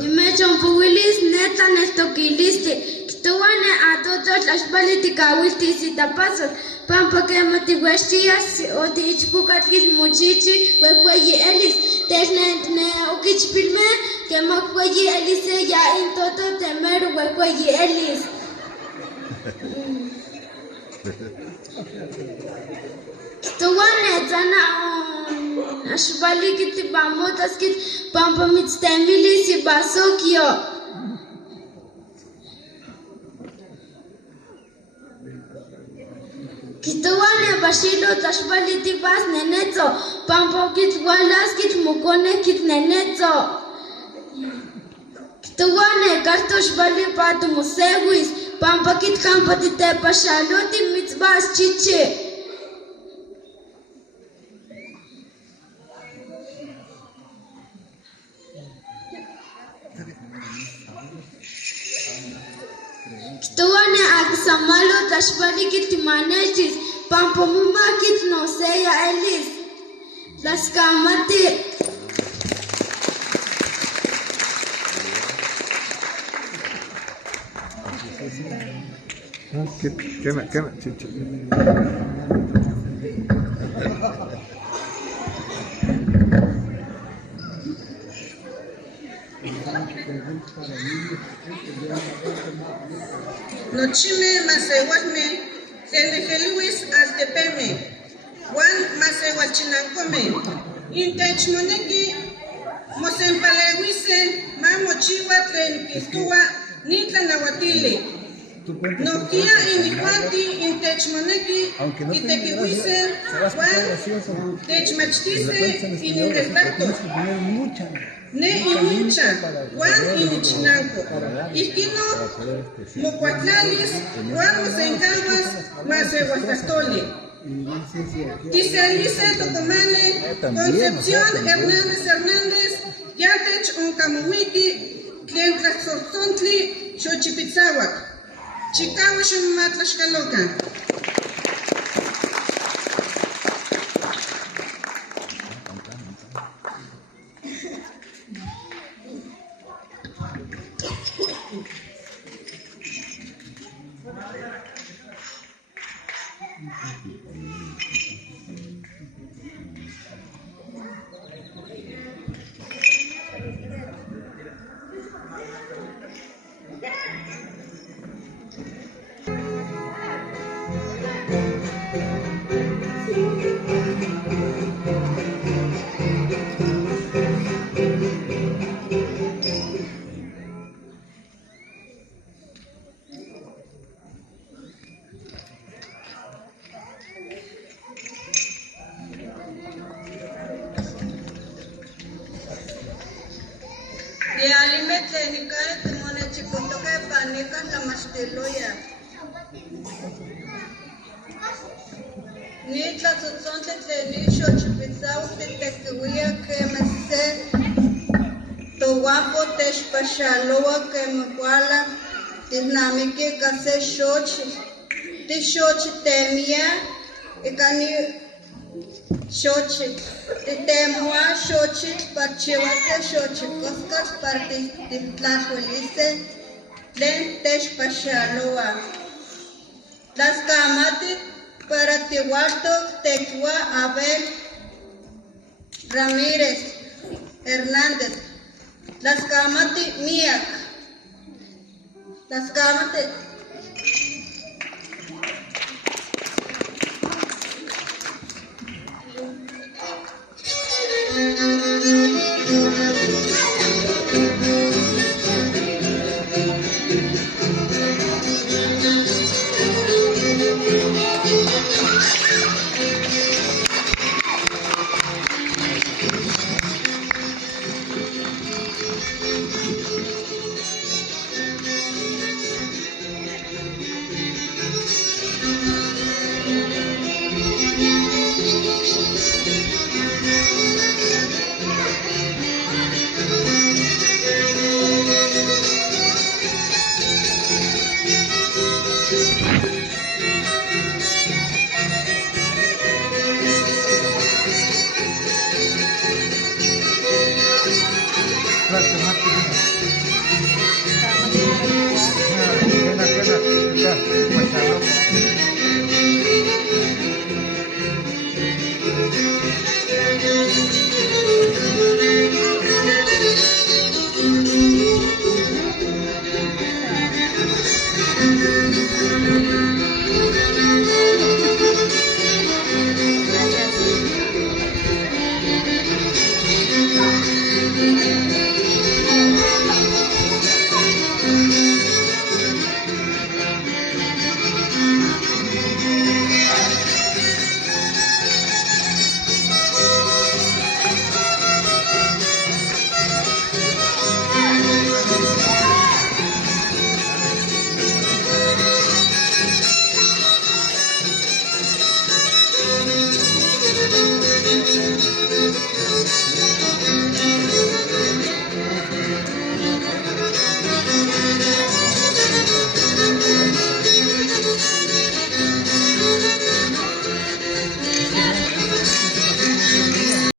Nimechonpuwilis neta nestoquilisti. Kituane a todos las políticas y tapazos. Pampa que motivuestias o tichpucatis muchichi, huehueyi elis. Tesne okichpilme que mohueyi elise ya en todo temer huehueyi elis. Kituane tana ashbali kiti bamotas kit pampa mitztemilis y basokio. Kituane bashilo tashbali tibas nenezo pampa kit walas kit mukone kit nenezo. Kituane kartosh bali patu musewis pampa kit kampa tite pashaloti mitzbas chiche. Kituane aksamalo tashbali kit manetis pampa muma kit no seya elis. Las kamati. Quema, Nochime masewasme, Luis Astepeme, Juan masewalchinancome, Intechmoneki, Mosempalewise, Mamochiwa tlen Kistua, Nitlanahuatile. Nokia inicuanti intechmoneki itequihuise Juan techmachtise ininrespecto ne inincha Juan inichinanco Iquino mocuatlalis Juan mosencahuas masehuastastoli Tiselice Tocomane Concepción Hernández Yatech Oncamuwiki Tlen Tlaxoxontli Xochipitzahuac Chicago Shumatlaxcaloca. Nitla tzotzontle tleni xochipitzahuac titequiuia quemese tohuapo techpaxaloa quemecuala tilnamiqui case xoch tixochitemia icani xochi titemua xochitl parchiuase xochicoscas para titlahuelice tlen techpaxaloa tlascamati para Tihuarto, Tequua, Abel Ramírez Hernández, Tlaxcamati Miak, Tlaxcamati. tlakamati.